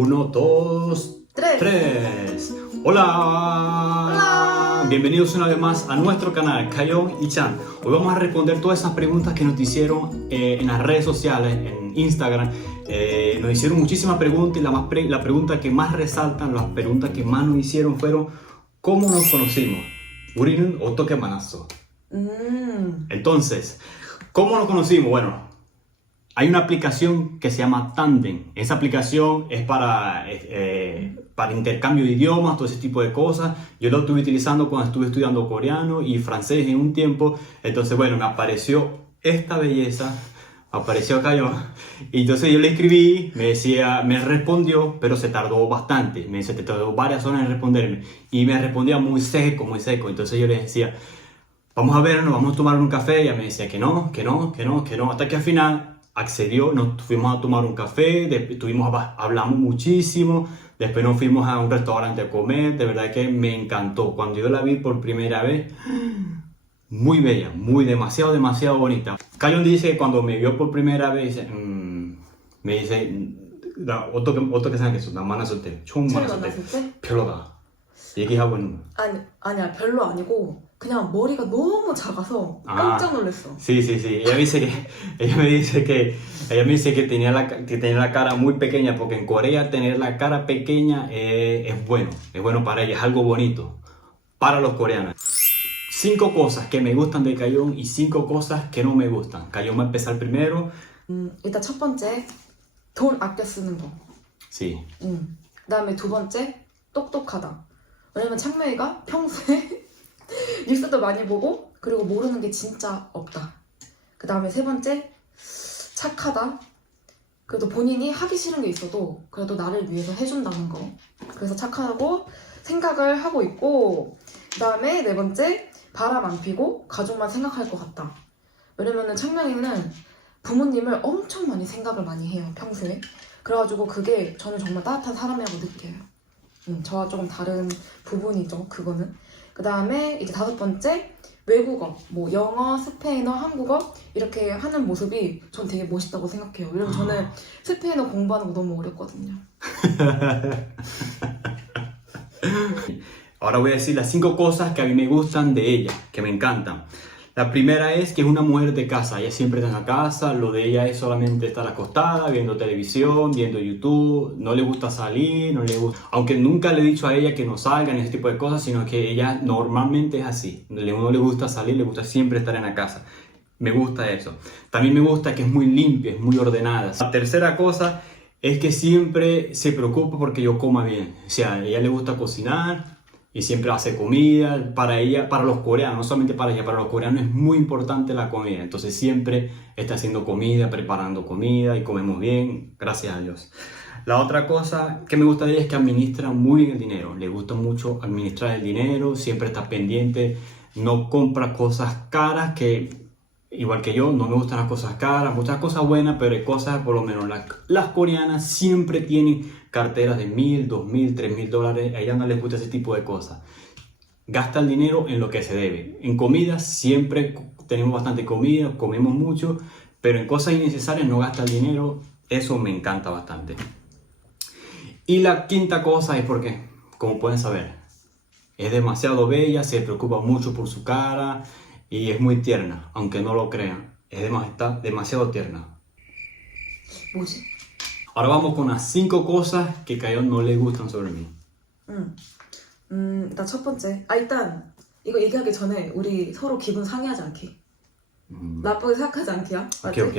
Uno, dos, tres. Hola. Hola. Bienvenidos una vez más a nuestro canal, Kayon y Chan. Hoy vamos a responder todas esas preguntas que nos hicieron en las redes sociales, en Instagram. Nos hicieron muchísimas preguntas y la pregunta que más resaltan, las preguntas que más nos hicieron fueron ¿cómo nos conocimos? 우리는 어떻게 만났어? Entonces, ¿cómo nos conocimos? Bueno, hay una aplicación que se llama Tandem. Esa aplicación es para intercambio de idiomas, todo ese tipo de cosas. Yo lo estuve utilizando cuando estuve estudiando coreano y francés en un tiempo. Entonces, bueno, me apareció esta belleza. Apareció acá yo. Y entonces yo le escribí, me respondió, pero se tardó bastante. Me dice, te tardó varias horas en responderme. Y me respondía muy seco, muy seco. Entonces yo le decía, vamos a vernos, vamos a tomar un café. Y ella me decía que no. Hasta que al final accedió, nos fuimos a tomar un café, hablamos muchísimo, después nos fuimos a un restaurante a comer, de verdad que me encantó. Cuando yo la vi por primera vez, muy bella, demasiado bonita. Kayon dice que cuando me vio por primera vez, me dice, 어떻게 생각했어? 나 만났을 때, 처음 만났을 때 별로다. 얘기하고 있는 거. 아니야, 별로 아니고 그냥 머리가 너무 작아서 깜짝 놀랐어. Sí. Ella me dice que tenía la cara muy pequeña, porque en Corea tener la cara pequeña es bueno para ella, es algo bonito para los coreanos. 5 cosas que me gustan de Kayon y 5 cosas que no me gustan. Kayon va a empezar primero. 일단 첫 번째, 돈 아껴 쓰는 거. Sí. 그다음에 두 번째, 똑똑하다. 왜냐면 창명이가 평소에 뉴스도 많이 보고 그리고 모르는 게 진짜 없다. 그 다음에 세 번째, 착하다. 그래도 본인이 하기 싫은 게 있어도 그래도 나를 위해서 해준다는 거. 그래서 착하고 생각을 하고 있고, 그 다음에 네 번째, 바람 안 피고 가족만 생각할 것 같다. 왜냐면은 창명이는 부모님을 엄청 많이 생각을 많이 해요, 평소에. 그래가지고 그게 저는 정말 따뜻한 사람이라고 느껴요. 저와 조금 다른 부분이죠, 그거는. 그 다음에 이제 5번째, 외국어, 뭐 영어, 스페인어, 한국어 이렇게 하는 모습이 전 되게 멋있다고 생각해요. 왜냐면 저는 스페인어 공부하는 거 너무 어렵거든요. Ahora voy a decir las 5 cosas que a mí me gustan de ella, que me encantan. La primera es que es una mujer de casa, ella siempre está en la casa, lo de ella es solamente estar acostada, viendo televisión, viendo YouTube, no le gusta salir, aunque nunca le he dicho a ella que no salga ni ese tipo de cosas, sino que ella normalmente es así, no le gusta salir, le gusta siempre estar en la casa. Me gusta eso. También me gusta que es muy limpia, es muy ordenada. La tercera cosa es que siempre se preocupa porque yo coma bien, o sea, a ella le gusta cocinar y siempre hace comida. Para ella, para los coreanos, no solamente para ella, para los coreanos es muy importante la comida. Entonces siempre está haciendo comida, preparando comida y comemos bien, gracias a Dios. La otra cosa que me gusta de ella es que administra muy bien el dinero. Le gusta mucho administrar el dinero, siempre está pendiente, no compra cosas caras, que igual que yo, no me gustan las cosas caras, muchas cosas buenas, pero hay cosas, por lo menos las coreanas siempre tienen carteras de $1,000, $2,000, $3,000, a ella no les gusta ese tipo de cosas. Gasta el dinero en lo que se debe. En comida siempre tenemos bastante comida, comemos mucho, pero en cosas innecesarias no gasta el dinero. Eso me encanta bastante. Y la quinta cosa es porque, como pueden saber, es demasiado bella, se preocupa mucho por su cara y es muy tierna, aunque no lo crean. Está demasiado tierna. 뭐지? Ahora vamos con las 5 cosas que Kayon no le gustan sobre mí. 일단 첫 번째, 일단 이거 얘기하기 전에 우리 서로 기분 상해하지 않게, 나쁘게 생각하지 않게요.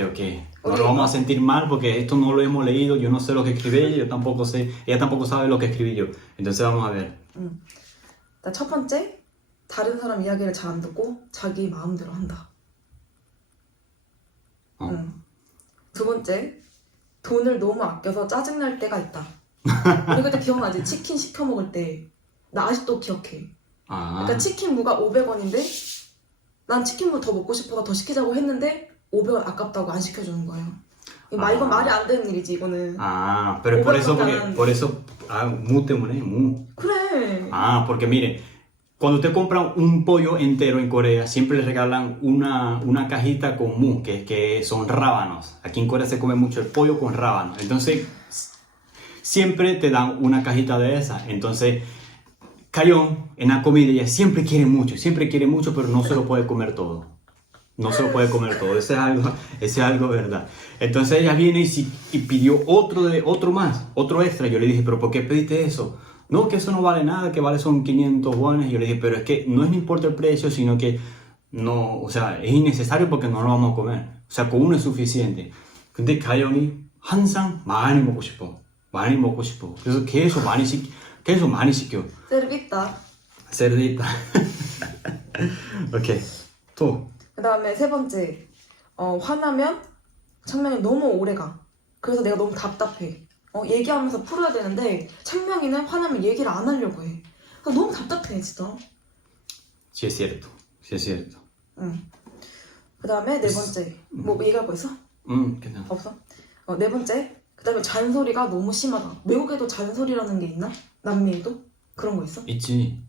Ok. No lo vamos a sentir mal porque esto no lo hemos leído, yo no sé lo que escribí ella, ella tampoco sabe lo que escribí yo. Entonces vamos a ver. 일단 첫 번째, 다른 사람 이야기를 잘 안 듣고 자기 마음대로 한다. 두 번째, 돈을 너무 아껴서 짜증날 때가 있다. 우리 그때 기억나지? 치킨 시켜 먹을 때. 나 아직도 기억해. 그러니까 치킨 무가 500원인데 난 치킨 무 더 먹고 싶어서 더 시키자고 했는데 500원 아깝다고 안 시켜주는 거예요. 이건 말이 안 되는 일이지, 이거는. Pero por eso, mu 때문에, mu. 그래. Porque mire, cuando usted compra un pollo entero en Corea, siempre le regalan una cajita con mu, que son rábanos. Aquí en Corea se come mucho el pollo con rábanos. Entonces, siempre te dan una cajita de esas. Entonces, Cayón, en la comida, ella siempre quiere mucho, pero no se lo puede comer todo. No se lo puede comer todo, eso es algo verdad. Entonces ella viene y pidió otro más, otro extra. Yo le dije, ¿pero por qué pediste eso? No, que eso no vale nada, que vale son 500 wones. Yo le dije, pero es que no importa el precio, sino que no, o sea, es innecesario porque no lo vamos a comer. O sea, con uno es suficiente. 근데 가영이 항상 많이 먹고 싶어. 많이 먹고 싶어. 그래서 계속 많이 시켜. 세르비타. Cerdita. 오케이. 또. 그 다음에 세 번째, 화나면 창명이 너무 오래가. 그래서 내가 너무 답답해. 얘기하면서 풀어야 되는데 창명이는 화나면 얘기를 안 하려고 해. 그래서 너무 답답해 진짜. Sí es cierto. Sí es cierto. 응. 그 다음에 네 번째, 뭐 얘기할 거 있어? 괜찮아. 없어? 네 번째, 그 다음에 잔소리가 너무 심하다. 외국에도 잔소리라는 게 있나? 남미에도? 그런 거 있어? 있지.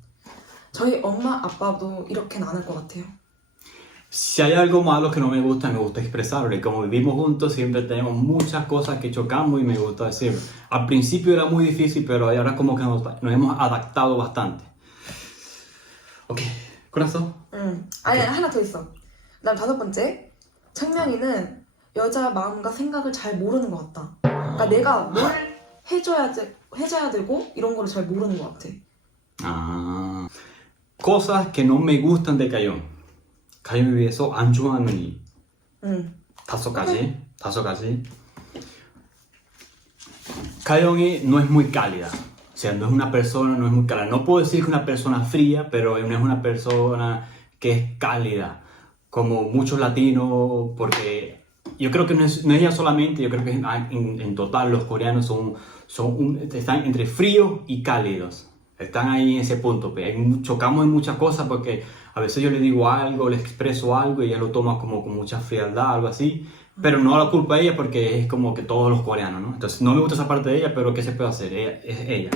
저희 엄마 아빠도 이렇게는 안 할 것 같아요. Si hay algo malo que no me gusta expresarlo. Y como vivimos juntos, siempre tenemos muchas cosas que chocamos y me gusta decirlo. Al principio era muy difícil, pero ahora como que nos hemos adaptado bastante. Ok, corazón. 아니, 하나 더 있어. 그다음 다섯 번째, 창명이는 여자 마음과 생각을 잘 모르는 것 같다. 그러니까 내가 뭘 해줘야 되고 이런 거를 잘 모르는 것 같아. Ah, cosas que no me gustan de Cayón. Cayón 위해서 안 좋아하는 일. 다섯 가지. Cayón no es muy cálida. O sea, no es muy cálida. No puedo decir que es una persona fría, pero no es una persona que es cálida. Como muchos latinos, porque yo creo que no es ella solamente, yo creo que en total los coreanos están entre fríos y cálidos. Están ahí en ese punto. Chocamos en muchas cosas porque a veces yo le digo algo, le expreso algo y ella lo toma como con mucha frialdad, algo así. Pero no la culpa a ella porque es como que todos los coreanos, ¿no? Entonces no me gusta esa parte de ella, pero ¿qué se puede hacer? Es ella.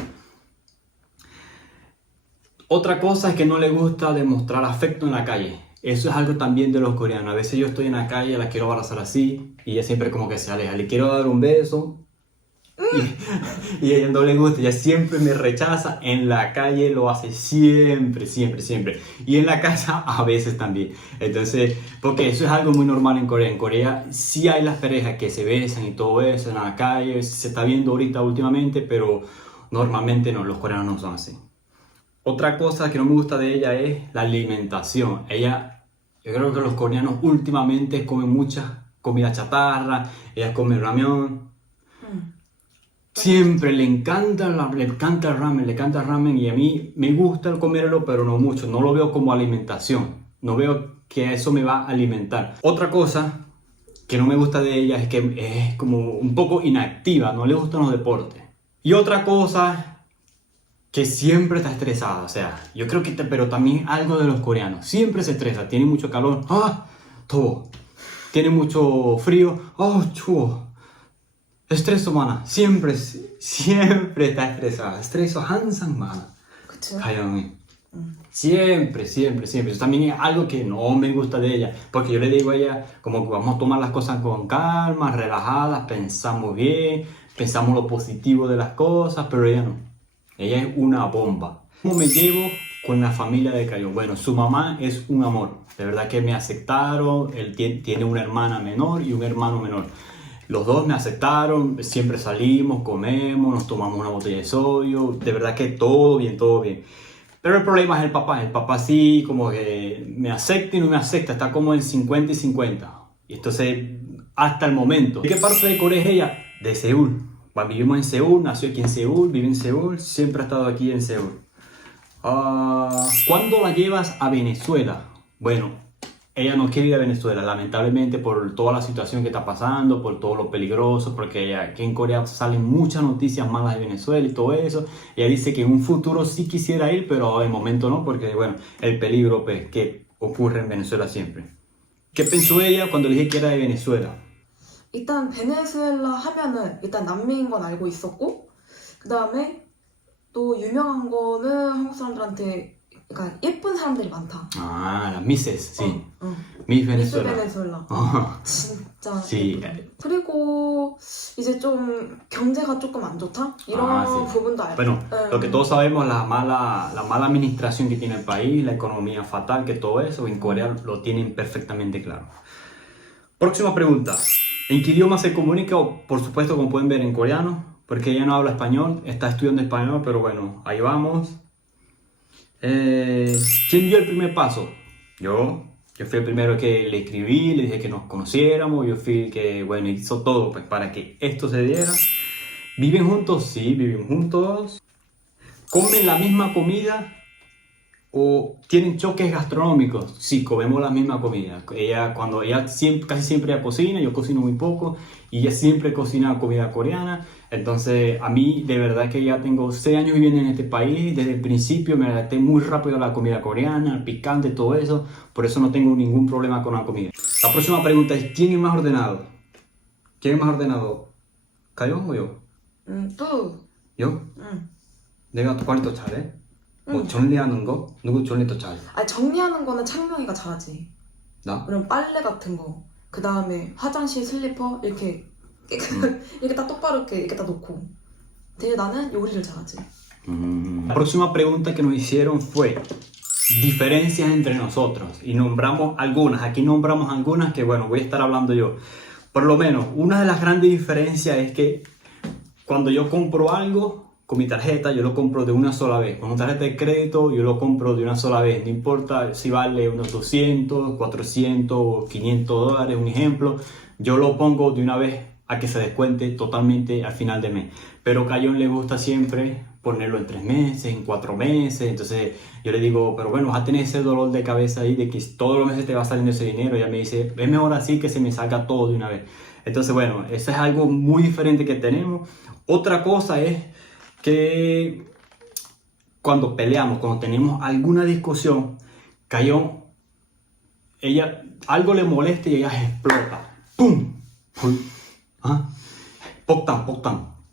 Otra cosa es que no le gusta demostrar afecto en la calle. Eso es algo también de los coreanos. A veces yo estoy en la calle, la quiero abrazar así y ella siempre como que se aleja. Le quiero dar un beso y a ella no le gusta. Ella siempre me rechaza. En la calle lo hace siempre. Y en la casa a veces también. Entonces, porque eso es algo muy normal en Corea. En Corea sí hay las parejas que se besan y todo eso en la calle. Se está viendo ahorita últimamente, pero normalmente no. Los coreanos no son así. Otra cosa que no me gusta de ella es la alimentación. Yo creo que los coreanos últimamente comen mucha comida chatarra. Ella come ramen. Siempre le encanta el ramen y a mí me gusta comerlo, pero no mucho. No lo veo como alimentación. No veo que eso me va a alimentar. Otra cosa que no me gusta de ella es que es como un poco inactiva. No le gustan los deportes. Y otra cosa que siempre está estresada, o sea, yo creo que, pero también algo de los coreanos, siempre se estresa, tiene mucho calor, todo, tiene mucho frío, chuo, estrés humana, siempre está estresada, estreso 항상 많아, 가영이, siempre, eso también es algo que no me gusta de ella, porque yo le digo a ella, como que vamos a tomar las cosas con calma, relajadas, pensamos bien, pensamos lo positivo de las cosas, pero ella no. Ella es una bomba. ¿Cómo me llevo con la familia de Cayón? Bueno, su mamá es un amor. De verdad que me aceptaron. Él tiene una hermana menor y un hermano menor. Los dos me aceptaron. Siempre salimos, comemos, nos tomamos una botella de sodio. De verdad que todo bien. Pero el problema es el papá. El papá sí como que me acepta y no me acepta. Está como en 50 y 50. Y entonces, hasta el momento. ¿De qué parte de Corea es ella? De Seúl. Vivimos en Seúl, nació aquí en Seúl, vive en Seúl, siempre ha estado aquí en Seúl. ¿Cuándo la llevas a Venezuela? Bueno, ella no quiere ir a Venezuela, lamentablemente por toda la situación que está pasando, por todo lo peligroso, porque aquí en Corea salen muchas noticias malas de Venezuela y todo eso. Ella dice que en un futuro sí quisiera ir, pero de momento no, porque bueno, el peligro pues, que ocurre en Venezuela siempre. ¿Qué pensó ella cuando le dije que era de Venezuela? 일단 베네수엘라 하면은 일단 남미인 건 알고 있었고 그 다음에 또 유명한 거는 한국 사람들한테 그러니까 예쁜 사람들이 많다. las Misses, sí. Miss Venezuela. 미스 베네수엘라. 진짜 Sí. 그리고 이제 좀 경제가 조금 안 좋다? 이런 Ah, sí. 부분도 알고. Bueno, lo que todos sabemos, la mala administración que tiene el país, la economía fatal, que todo eso, en Corea lo tienen perfectamente claro. Próxima pregunta. ¿En qué idioma se comunica? Por supuesto, como pueden ver, en coreano, porque ella no habla español, está estudiando español, pero bueno, ahí vamos. ¿Quién dio el primer paso? Yo fui el primero que le escribí, le dije que nos conociéramos, yo fui el que, bueno, hizo todo pues, para que esto se diera. ¿Viven juntos? Sí, viven juntos. ¿Comen la misma comida? ¿O tienen choques gastronómicos? Sí, comemos la misma comida. Ella siempre, casi siempre ella cocina, yo cocino muy poco, y ella siempre cocina comida coreana. Entonces, a mí, de verdad que ya tengo 6 años viviendo en este país. Desde el principio me adapté muy rápido a la comida coreana, al picante, todo eso. Por eso no tengo ningún problema con la comida. La próxima pregunta es, ¿quién es más ordenado? ¿Quién es más ordenado? ¿Cayo o yo? 또, yo? 내가 빨리 더 잘해? 뭐 응. 정리하는 거? 누구 정리 더 잘해? 아니, 정리하는 거는 창명이가 잘하지. 나? 그럼 빨래 같은 거, 그 다음에 화장실 슬리퍼 이렇게 이렇게 딱 똑바로 이렇게 딱 놓고. 근데 나는 요리를 잘하지. La próxima pregunta que nos hicieron fue diferencias entre nosotros y nombramos algunas. Aquí nombramos algunas que bueno, voy a estar hablando yo. Por lo menos, una de las grandes diferencias es que cuando yo compro algo con mi tarjeta, yo lo compro de una sola vez. Con una tarjeta de crédito, yo lo compro de una sola vez. No importa si vale unos 200, 400 o 500 dólares, un ejemplo. Yo lo pongo de una vez a que se descuente totalmente al final de mes. Pero a Cayon le gusta siempre ponerlo en 3 meses, en 4 meses. Entonces yo le digo, pero bueno, vas a tener ese dolor de cabeza ahí de que todos los meses te va saliendo ese dinero. Ella me dice, es mejor así que se me salga todo de una vez. Entonces bueno, eso es algo muy diferente que tenemos. Otra cosa es que cuando peleamos, cuando tenemos alguna discusión, Cayon, ella algo le molesta y ella explota. ¡Pum! ¡Pum! ¿Ah? ¡Poctan!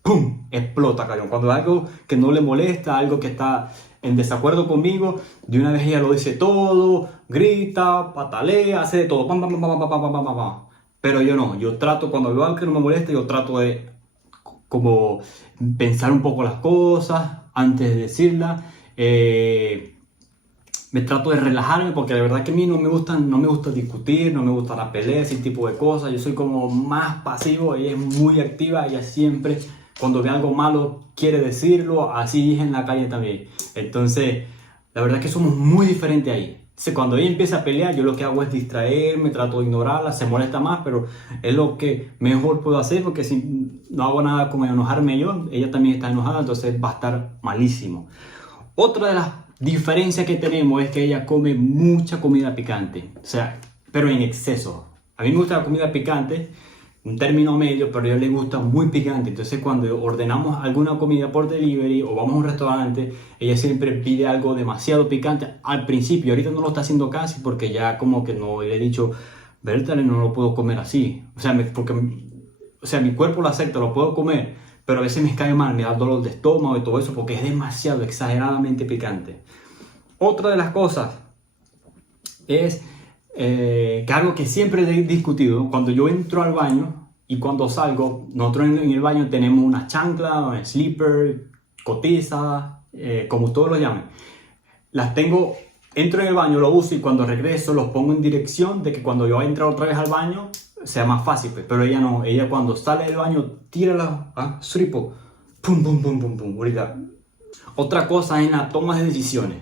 ¡Pum! Explota, Cayon. Cuando hay algo que no le molesta, algo que está en desacuerdo conmigo, de una vez ella lo dice todo, grita, patalea, hace de todo. ¡Pam, pam, pam, pam, pam, pam, pam, pam, pam! Pero yo no. Yo trato, cuando veo algo que no me molesta, yo trato de como pensar un poco las cosas antes de decirlas. Me trato de relajarme porque la verdad que a mí no me gusta discutir, no me gusta la pelea, ese tipo de cosas. Yo soy como más pasivo, ella es muy activa, ella siempre cuando ve algo malo quiere decirlo, así es en la calle también. Entonces, la verdad que somos muy diferentes ahí. Entonces, cuando ella empieza a pelear, yo lo que hago es distraerme, trato de ignorarla, se molesta más, pero es lo que mejor puedo hacer porque si no hago nada como enojarme yo, ella también está enojada, entonces va a estar malísimo. Otra de las diferencias que tenemos es que ella come mucha comida picante, o sea, pero en exceso. A mí me gusta la comida picante, un término medio, pero a ella le gusta muy picante. Entonces cuando ordenamos alguna comida por delivery o vamos a un restaurante, ella siempre pide algo demasiado picante al principio. Ahorita no lo está haciendo casi porque ya como que no le he dicho, Berta, no lo puedo comer así. O sea, mi cuerpo lo acepta, lo puedo comer, pero a veces me cae mal, me da dolor de estómago y todo eso porque es demasiado, exageradamente picante. Otra de las cosas es que algo que siempre he discutido, cuando yo entro al baño y cuando salgo, nosotros en el baño tenemos una chancla, una slipper, cotiza, como ustedes lo llamen. Las tengo, entro en el baño, lo uso y cuando regreso los pongo en dirección de que cuando yo entro otra vez al baño sea más fácil, pues. Pero ella no, ella cuando sale del baño tira la sripo, pum, pum, pum, pum, pum, ahorita. Otra cosa es en la toma de decisiones.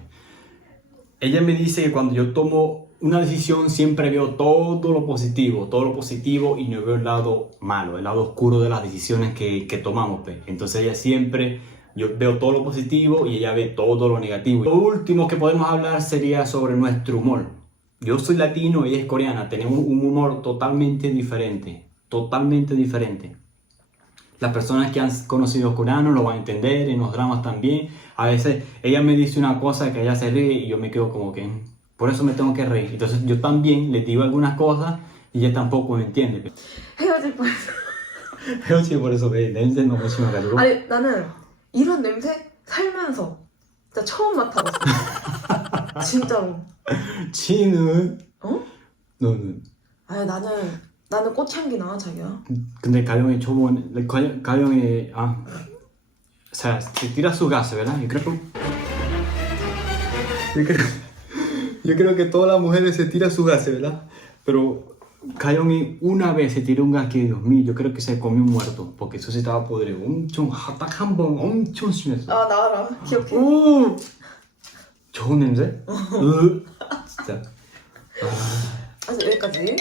Ella me dice que cuando yo tomo una decisión siempre veo todo lo positivo y no veo el lado malo, el lado oscuro de las decisiones que tomamos, pues. Entonces ella siempre, yo veo todo lo positivo y ella ve todo lo negativo. Lo último que podemos hablar sería sobre nuestro humor. Yo soy latino, ella es coreana, tenemos un humor totalmente diferente. Las personas que han conocido coreanos lo van a entender, en los dramas también. A veces ella me dice una cosa que ella se ríe y yo me quedo como que, por eso me tengo que reír. Entonces yo también le digo algunas cosas y ella tampoco me entiende. 헤어질 뻔했어. 헤어지기 버려서 왜 냄새 너무 심해가지고. 아니, 나는 이런 냄새 살면서 진짜 처음 맡아봤어. 진짜로. 치는? 어? 너는? 아니, 나는 나는 꽃향기 나 자기야. 근데 가영이 저번에 가영이 o sea, se tira su gas, ¿verdad? Yo creo que todas las mujeres se tiran su gas, ¿verdad? Pero Kayongi una vez se tiró un gas que, Dios mío, yo creo que se comió un muerto. Porque eso se estaba podrido. 딱 한 번 엄청 심했어. 아, 나 알아. 기억해. 오! 좋은 냄새? 진짜. 그래서 여기까지.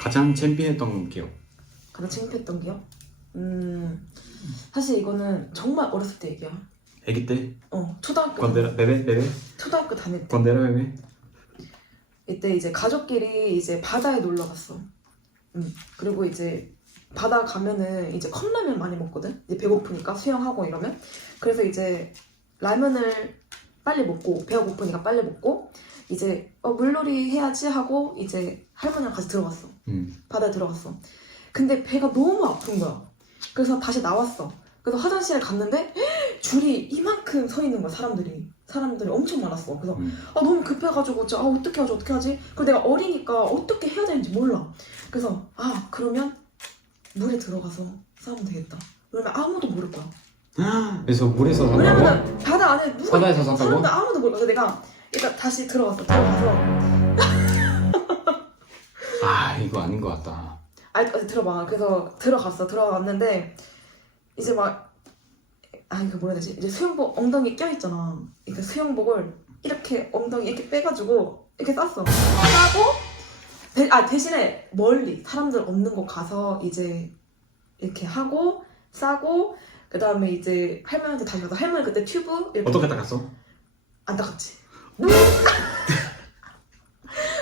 가장 챔피했던 기억. 가장 창피했던 기억? 사실 이거는 정말 어렸을 때 얘기야. 애기 때? 초등학교. Cuando era bebé? 초등학교 다닐 때. Cuando era bebé? 이때 이제 가족끼리 이제 바다에 놀러 갔어. 그리고 이제 바다 가면은 이제 컵라면 많이 먹거든. 이제 배고프니까 수영하고 이러면. 그래서 이제 라면을 빨리 먹고 배가 고프니까 빨리 먹고 이제 물놀이 해야지 하고 이제 할머니랑 같이 들어갔어. 바다에 들어갔어. 근데 배가 너무 아픈 거야. 그래서 다시 나왔어. 그래서 화장실에 갔는데 줄이 이만큼 서 있는 거야. 사람들이 엄청 많았어. 그래서 너무 급해가지고 진짜 어떻게 하지? 그리고 내가 어리니까 어떻게 해야 되는지 몰라. 그래서 그러면 물에 들어가서 싸우면 되겠다. 왜냐면 아무도 모를 거야. 그래서 물에서 왜냐면 바다 안에 누가 바다에서 샀다고? 사람들 아무도 몰라. 그래서 내가 일단 다시 들어가서 이거 아닌 것 같다. 들어봐. 그래서 들어갔는데 이제 막 이거 뭐라 해야 되지? 이제 수영복 엉덩이 껴있잖아. 그러니까 수영복을 이렇게 엉덩이 이렇게 빼가지고 이렇게 쌌어. 싸고 대신에 멀리 사람들 없는 곳 가서 이제 이렇게 하고 싸고 그 다음에 이제 할머니한테 다시 가서 할머니 그때 튜브 이렇게 어떻게 닦았어? 안 닦았지.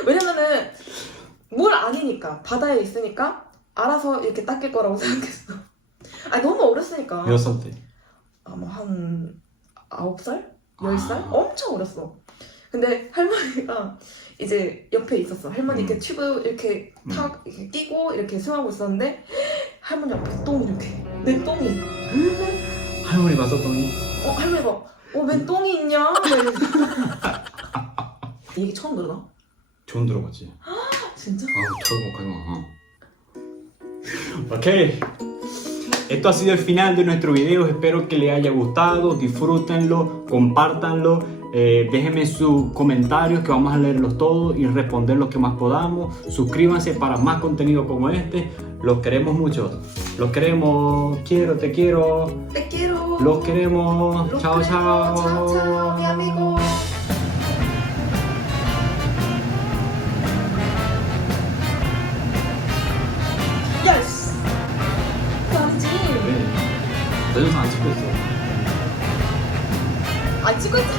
왜냐면은 물 아니니까 바다에 있으니까 알아서 이렇게 닦일 거라고 생각했어. 너무 어렸으니까. 몇 살 때? 아마 한 9살? 10살? 엄청 어렸어. 근데 할머니가 이제 옆에 있었어. 할머니 이렇게 튜브 이렇게 탁 이렇게 끼고 이렇게 수영하고 있었는데 할머니 앞에 똥 이렇게 내 똥이 할머니 봤었더니 할머니가 웬 똥이 있냐? 이 얘기 처음 들어나? 처음 들어봤지. 진짜? Ok, esto ha sido el final de nuestro video, espero que les haya gustado, disfrútenlo, compártanlo, déjenme sus comentarios que vamos a leerlos todos y responder los que más podamos, suscríbanse para más contenido como este, los queremos mucho, los queremos, te quiero, los queremos, chao, chao, mi amigo. Yes! 아니지. 내 영상 안 찍고 있어. 안 찍고 있어.